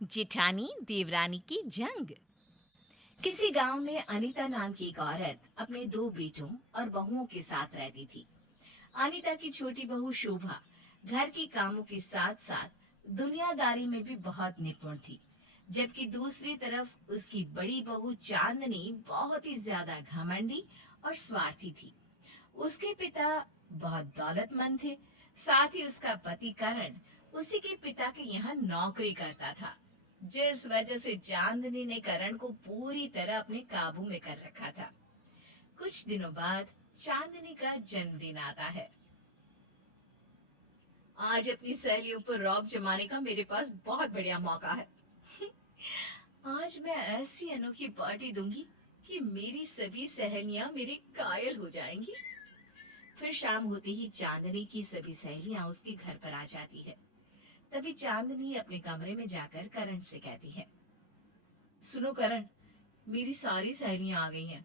जिठानी देवरानी की जंग। किसी गांव में अनीता नाम की एक औरत अपने दो बेटों और बहुओं के साथ रहती थी। अनीता की छोटी बहू शोभा घर के कामों के साथ साथ दुनियादारी में भी बहुत निपुण थी, जबकि दूसरी तरफ उसकी बड़ी बहू चांदनी बहुत ही ज्यादा घमंडी और स्वार्थी थी। उसके पिता बहुत दौलतमंद थे, साथ ही उसका पति करण उसी के पिता के यहाँ नौकरी करता था, जिस वजह से चांदनी ने करण को पूरी तरह अपने काबू में कर रखा था। कुछ दिनों बाद चांदनी का जन्मदिन आता है। आज अपनी सहेलियों पर रौब जमाने का मेरे पास बहुत बढ़िया मौका है। आज मैं ऐसी अनोखी पार्टी दूंगी कि मेरी सभी सहेलियां मेरी कायल हो जाएंगी। फिर शाम होते ही चांदनी की सभी सहेलियां उसके घर पर आ जाती है। तभी चांदनी अपने कमरे में जाकर करण से कहती है, सुनो करण, मेरी सारी सहेलियां आ गई हैं।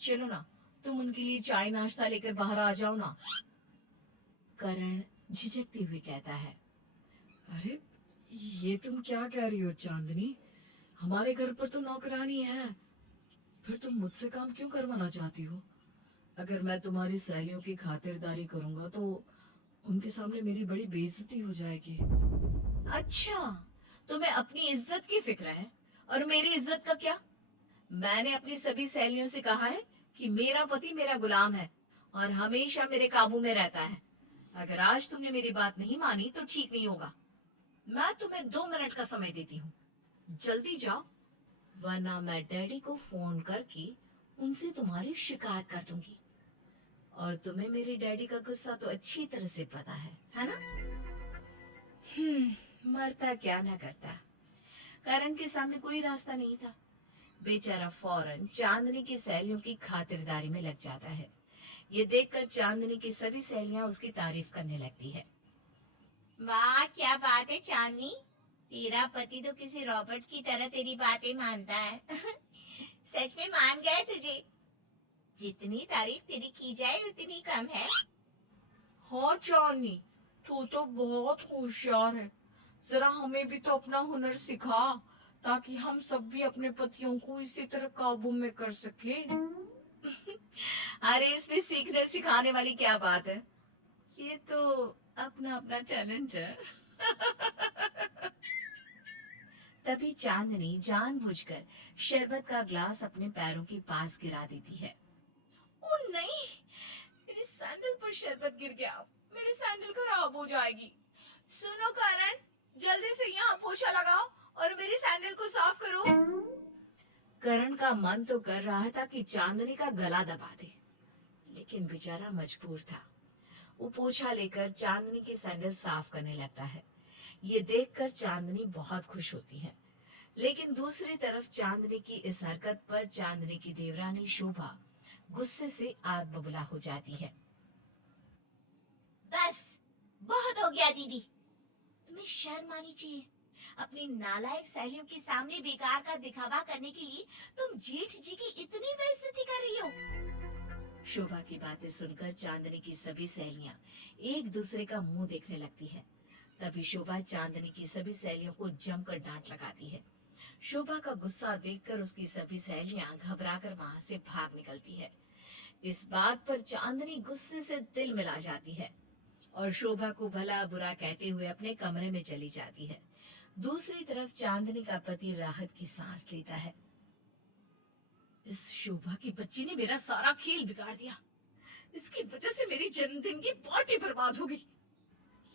चलो ना, तुम उनके लिए चाय नाश्ता लेकर बाहर आ जाओ ना। करण झिझकते हुए कहता है, अरे, ये तुम क्या कह रही हो चांदनी? हमारे घर पर तो नौकरानी है, फिर तुम मुझसे काम क्यों करवाना चाहती हो? अगर मैं तुम्हारी सहेलियों की खातिरदारी करूंगा तो उनके सामने मेरी बड़ी बेइज्जती हो जाएगी। अच्छा, तुम्हें अपनी इज्जत की फिक्र है और मेरी इज्जत का क्या? मैंने अपनी सभी सहेलियों से कहा है कि मेरा पति मेरा गुलाम है और हमेशा मेरे काबू में रहता है। अगर आज तुमने मेरी बात नहीं मानी तो ठीक नहीं होगा। मैं तुम्हें 2 मिनट का समय देती हूँ, जल्दी जाओ, वरना मैं डैडी को फोन करके उनसे तुम्हारी शिकायत कर दूंगी। और तुम्हें मेरे डैडी का गुस्सा तो अच्छी तरह से पता है ना? मरता क्या ना करता। करण के सामने कोई रास्ता नहीं था। बेचारा फौरन चांदनी की सहेलियों की खातिरदारी में लग जाता है। ये देखकर चांदनी की सभी सहेलियां उसकी तारीफ करने लगती है। वाह, क्या बात है चांदनी, तेरा पति तो किसी रॉबर्ट की तरह तेरी बातें मानता है। सच में मान गए तुझे। जितनी तारीफ तेरी की जाए उतनी कम है। हाँ चांदनी, तू तो बहुत होशियार है। जरा हमें भी तो अपना हुनर सिखा, ताकि हम सब भी अपने पतियों को इसी तरह काबू में कर सके। अरे, इसमें सीखने सिखाने वाली क्या बात है? ये तो अपना अपना टैलेंट है। तभी चांदनी जानबूझकर शरबत का ग्लास अपने पैरों के पास गिरा देती है। ओ नहीं, मेरे सैंडल पर शरबत गिर गया। मेरी सैंडल खराब हो जाएगी। सुनो करण, जल्दी से यहाँ पोछा लगाओ और मेरी सैंडल को साफ करो। करण का मन तो कर रहा था कि चांदनी का गला दबा दे, लेकिन बेचारा मजबूर था। वो पोछा लेकर चांदनी की सैंडल साफ करने लगता है। ये देखकर चांदनी बहुत खुश होती है, लेकिन दूसरी तरफ चांदनी की इस हरकत पर चांदनी की देवरानी शोभा गुस्से से आग बबूला हो जाती है। बस, बहुत हो गया दीदी, तुम्हें शर्म आनी चाहिए। अपनी नालायक सहेलियों के सामने बेकार का दिखावा करने के लिए तुम जेठ जी की इतनी बेइज्जती कर रही हो। शोभा की बातें सुनकर चांदनी की सभी सहेलियां एक दूसरे का मुंह देखने लगती है। तभी शोभा चांदनी की सभी सहेलियों को जमकर डांट लगाती है। शोभा का गुस्सा देखकर उसकी सभी सहेलियां घबराकर वहां से भाग निकलती है। इस बात पर चांदनी गुस्से से दिल मिला जाती है और शोभा को भला बुरा कहते हुए अपने कमरे में चली जाती है। दूसरी तरफ चांदनी का पति राहत की सांस लेता है। इस शोभा की बच्ची ने मेरा सारा खेल बिगाड़ दिया। इसकी वजह से मेरी जन्मदिन की पार्टी बर्बाद हो गई।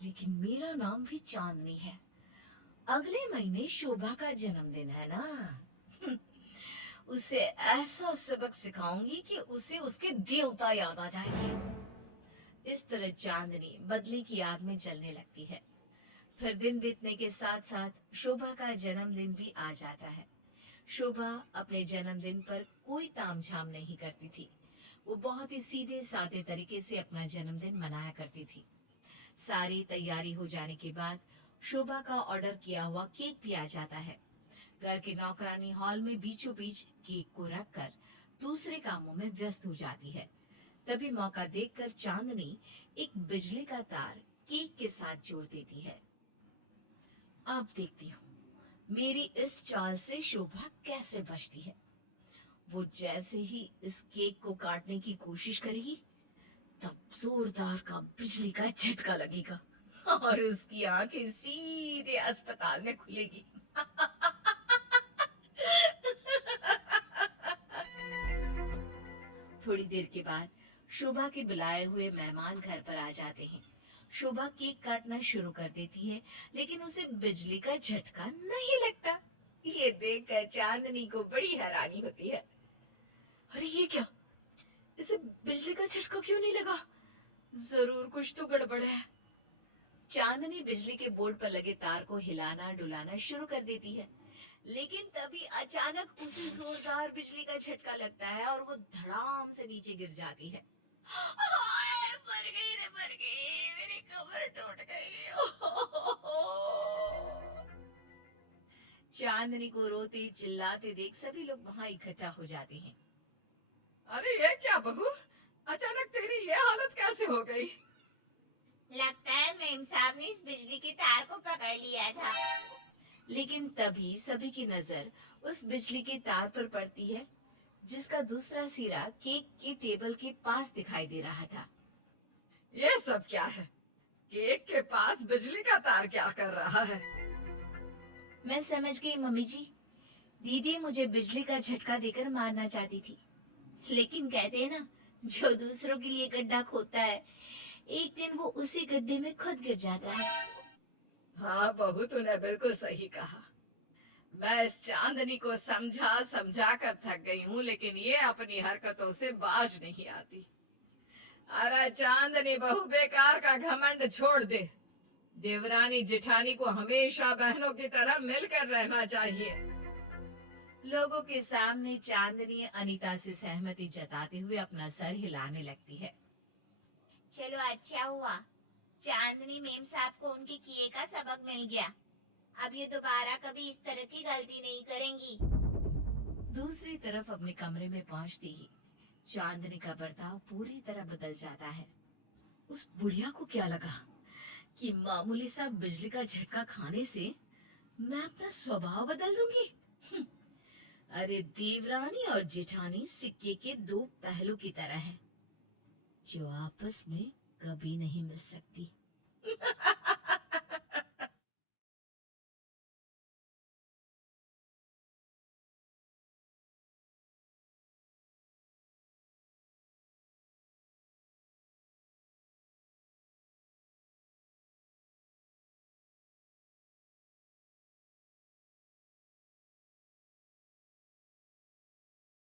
लेकिन मेरा नाम भी चांदनी है। अगले महीने शोभा का जन्मदिन है ना। उसे ऐसा सबक सिखाऊंगी कि उसे उसके देवता याद आ जाएंगे। इस तरह चांदनी बदले की आग में जलने लगती है। फिर दिन बीतने के साथ साथ शोभा का जन्मदिन भी आ जाता है। शोभा अपने जन्मदिन पर कोई तामझाम नहीं करती थी। वो बहुत ही सीधे साधे तरीके से अपना जन्मदिन मनाया करती थी। सारी तैयारी हो जाने के बाद शोभा का ऑर्डर किया हुआ केक भी आ जाता है। घर के नौकरानी हॉल में बीचों बीच केक को रखकर दूसरे कामों में व्यस्त हो जाती है। तभी मौका देखकर चांदनी एक बिजली का तार केक के साथ जोड़ देती है। अब देखती हूँ मेरी इस चाल से शोभा कैसे बचती है। वो जैसे ही इस केक को काटने की कोशिश करेगी, तब जोरदार का बिजली का झटका लगेगा और उसकी आंखें सीधे अस्पताल में खुलेगी। थोड़ी देर के बाद शोभा के बुलाए हुए मेहमान घर पर आ जाते हैं। शोभा केक काटना शुरू कर देती है, लेकिन उसे बिजली का झटका नहीं लगता। ये देखकर चांदनी को बड़ी हैरानी होती है। अरे ये क्या, इसे बिजली का झटका क्यों नहीं लगा? जरूर कुछ तो गड़बड़ है। चांदनी बिजली के बोर्ड पर लगे तार को हिलाना डुलाना शुरू कर देती है, लेकिन तभी अचानक उसे जोरदार बिजली का झटका लगता है और वो धड़ाम से नीचे गिर जाती है। हाय, मर गई रे मर गई, मेरी कमर टूट गई। चांदनी को रोते चिल्लाते देख सभी लोग वहां इकट्ठा हो जाते हैं। अरे ये क्या बहू, अचानक तेरी ये हालत कैसे हो गई? लगता है मेम साहब ने इस बिजली के तार को पकड़ लिया था। लेकिन तभी सभी की नजर उस बिजली के तार पर पड़ती है, जिसका दूसरा सिरा केक के टेबल के पास दिखाई दे रहा था। ये सब क्या है? केक के पास बिजली का तार क्या कर रहा है? मैं समझ गई मम्मी जी। दीदी मुझे बिजली का झटका देकर मारना चाहती थी, लेकिन कहते हैं ना, जो दूसरों के लिए गड्ढा खोदता है, एक दिन वो उसी गड्ढे में खुद गिर जाता है। हाँ बहू, तूने बिल्कुल सही कहा। मैं इस चांदनी को समझा समझा कर थक गई हूँ, लेकिन ये अपनी हरकतों से बाज नहीं आती। अरे चांदनी बहू, बेकार का घमंड छोड़ दे। देवरानी जेठानी को हमेशा बहनों की तरह मिलकर रहना चाहिए। लोगों के सामने चांदनी अनीता से सहमति जताते हुए अपना सर हिलाने लगती है। चलो अच्छा हुआ, चांदनी मेम साहब को उनके किए का सबक मिल गया। अब ये दोबारा कभी इस तरह की गलती नहीं करेंगी। दूसरी तरफ अपने कमरे में पहुंचती ही चांदनी का बर्ताव पूरी तरह बदल जाता है। उस बुढ़िया को क्या लगा कि मामूली सा बिजली का झटका खाने से मैं अपना स्वभाव बदल दूंगी? अरे देवरानी और जेठानी सिक्के के दो पहलू की तरह हैं, जो आपस में कभी नहीं मिल सकती।